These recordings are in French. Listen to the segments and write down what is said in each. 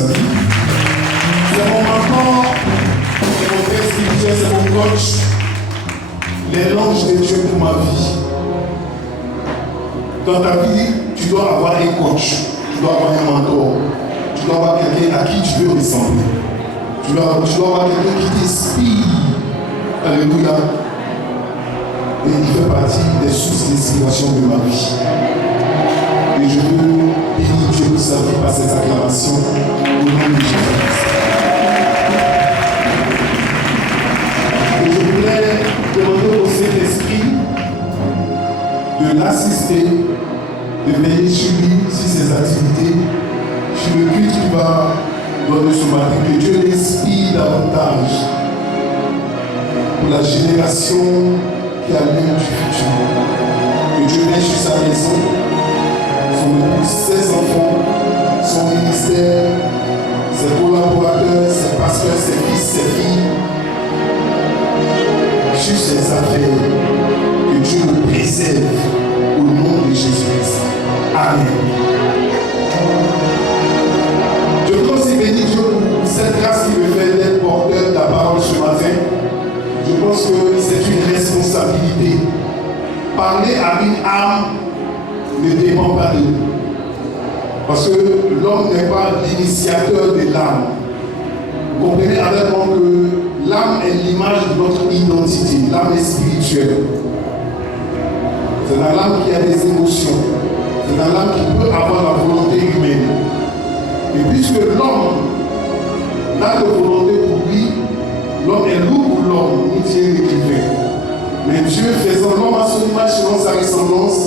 sa vie. C'est mon mentor, c'est mon père spirituel, c'est mon coach. L'éloge de Dieu pour ma vie. Dans ta vie, tu dois avoir un coach, tu dois avoir un mentor, tu dois avoir quelqu'un à qui tu veux ressembler. Tu dois avoir quelqu'un qui t'inspire. Alléluia. Et il fait partie des sources d'inspiration de ma vie. Et je veux bénir Dieu pour sa vie par ces acclamations au nom de Jésus-Christ. Et je voudrais demander au Saint-Esprit de l'assister, de veiller sur lui, sur ses activités, sur le culte qu'il va donner ce matin, que Dieu l'inspire davantage pour la génération qui a l'œil du futur. Que Dieu mette sur sa maison, son épouse, ses enfants, son ministère, ses collaborateurs, ses pasteurs, ses fils, ses filles, sur ses affaires. Que Dieu le préserve au nom de Jésus-Christ. Amen. Je veux aussi bénir Dieu pour cette grâce qui me fait d'être porteur de la parole ce matin. Je pense que c'est une responsabilité. Parler à une âme ne dépend pas de nous. Parce que l'homme n'est pas l'initiateur de l'âme. Vous comprenez avec moi que l'âme est l'image de notre identité. L'âme est spirituelle. C'est dans l'âme qu'il y a des émotions. C'est dans l'âme qui peut avoir la volonté humaine. Et puisque l'homme n'a de volonté pour lui, l'homme est lourd pour l'homme, ni Dieu ni divin. Mais Dieu faisant l'homme à son image selon sa ressemblance,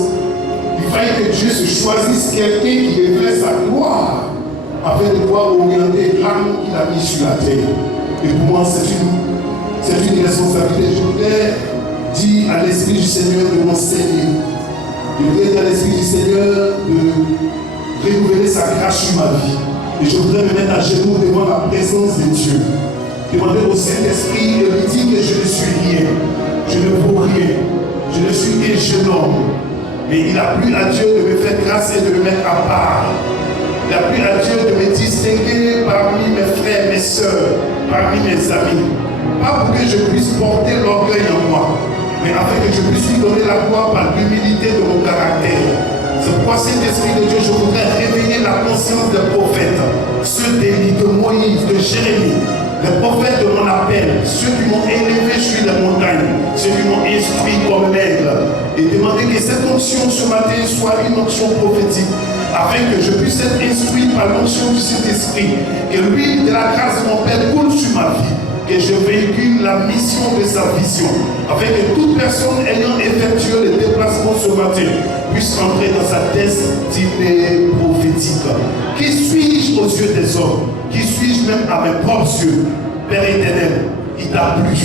il fallait que Dieu se choisisse quelqu'un qui révèle sa gloire afin de pouvoir orienter l'âme qu'il a mis sur la terre. Et pour moi, c'est une responsabilité. Je voudrais dire à l'Esprit du Seigneur de m'enseigner. Je voudrais dire à l'Esprit du Seigneur de renouveler sa grâce sur ma vie. Et je voudrais me mettre à genoux devant la présence de Dieu. Demander au Saint-Esprit de lui dire que je ne suis rien. Je ne vaux rien. Je ne suis qu'un jeune homme. Mais il a plu à Dieu de me faire grâce et de me mettre à part. Il a plu à Dieu de me distinguer parmi mes frères, mes soeurs, parmi mes amis. Pas pour que je puisse porter l'orgueil en moi, mais afin que je puisse lui donner la gloire par l'humilité de mon caractère. C'est pourquoi cet esprit de Dieu, je voudrais réveiller la conscience des prophètes, ceux d'Élie, de Moïse, de Jérémie, les prophètes de mon appel, ceux qui m'ont élevé sur les montagnes, ceux qui m'ont instruit comme l'aigle, et demander que cette onction ce matin soit une onction prophétique, afin que je puisse être instruit par l'onction du Saint-Esprit, que l'huile de la grâce de mon Père coule sur ma vie, que je véhicule la mission de sa vision, afin que toute personne ayant effectué le déplacement ce matin puisse entrer dans sa destinée prophétique. Qui suis-je aux yeux des hommes? Qui suis-je même à mes propres yeux? Père éternel, il t'a plu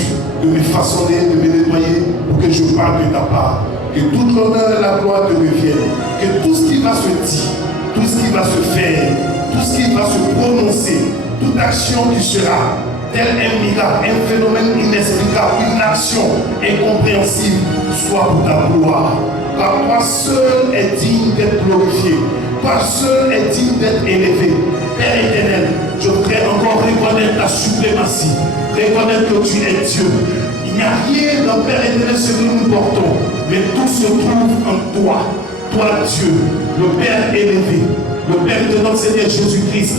de me façonner, de me nettoyer pour que je parle de ta part. Que toute l'honneur et la gloire te reviennent. Que tout ce qui va se dire, tout ce qui va se faire, tout ce qui va se prononcer, toute action qui sera tel un miracle, un phénomène inexplicable, une action incompréhensible, soit pour ta gloire. Car toi seul est digne d'être glorifié. Toi seul est digne d'être élevé. Père éternel, je voudrais encore reconnaître ta suprématie, reconnaître que tu es Dieu. Il n'y a rien dans Père éternel ce que nous portons, mais tout se trouve en toi. Toi Dieu, le Père élevé, le Père de notre Seigneur Jésus-Christ,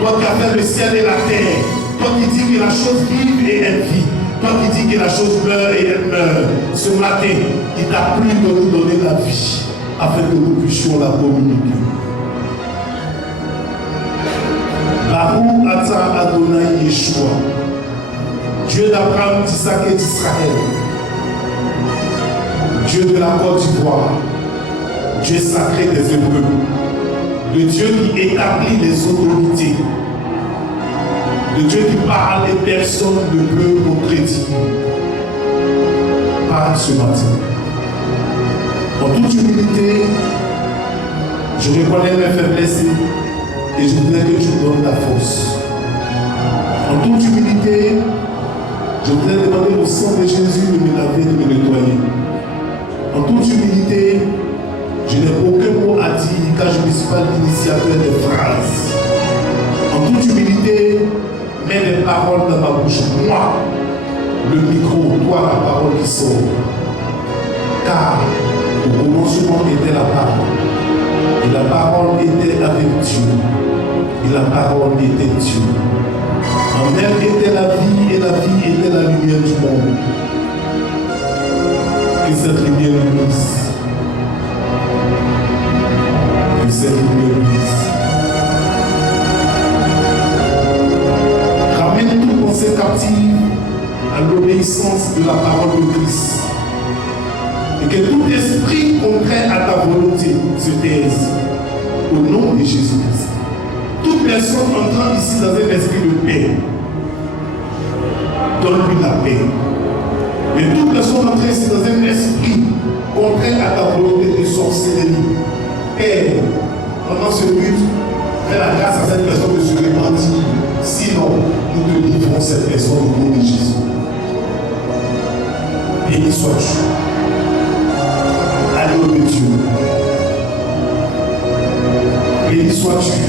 toi qui as fait le ciel et la terre, toi qui dis que la chose vive et elle vit, toi qui dis que la chose meurt et elle meurt, ce matin, il t'a plu de nous donner la vie, afin que nous puissions la communiquer. Baruch Ata Adonai Yeshua, Dieu d'Abraham, d'Isaac et d'Israël, Dieu de la Côte d'Ivoire, Dieu sacré des Hébreux, le Dieu qui établit les autorités, le Dieu qui parle et personne ne peut contredire. Parle ce matin. En toute humilité, je reconnais mes faiblesses et je voudrais que tu me donnes la force. En toute humilité, je voudrais demander au sang de Jésus de me laver, de me nettoyer. En toute humilité, je n'ai aucun mot à dire car je ne suis pas l'initiateur des phrases. En toute humilité, mets des paroles dans ma bouche. Moi, le micro, toi, la parole qui sort. Car au commencement était la parole. Et la parole était avec Dieu. Et la parole était Dieu. En elle était la vie, et la vie était la lumière du monde. Que cette lumière luise. Que cette lumière luise. Ramène toute pensée captive à l'obéissance de la parole de Christ. Et que tout esprit contraire à ta volonté se taise au nom de Jésus-Christ. Toute personne entrant ici dans un esprit de paix, donne-lui la paix. Mais toute personne entrant ici dans un esprit contraire à ta volonté de sorcellerie, Père, pendant ce but, fais la grâce à cette personne de se repentir. Sinon, nous te livrons cette personne au nom de Jésus. Béni sois-tu. Agneau de Dieu. Béni sois-tu.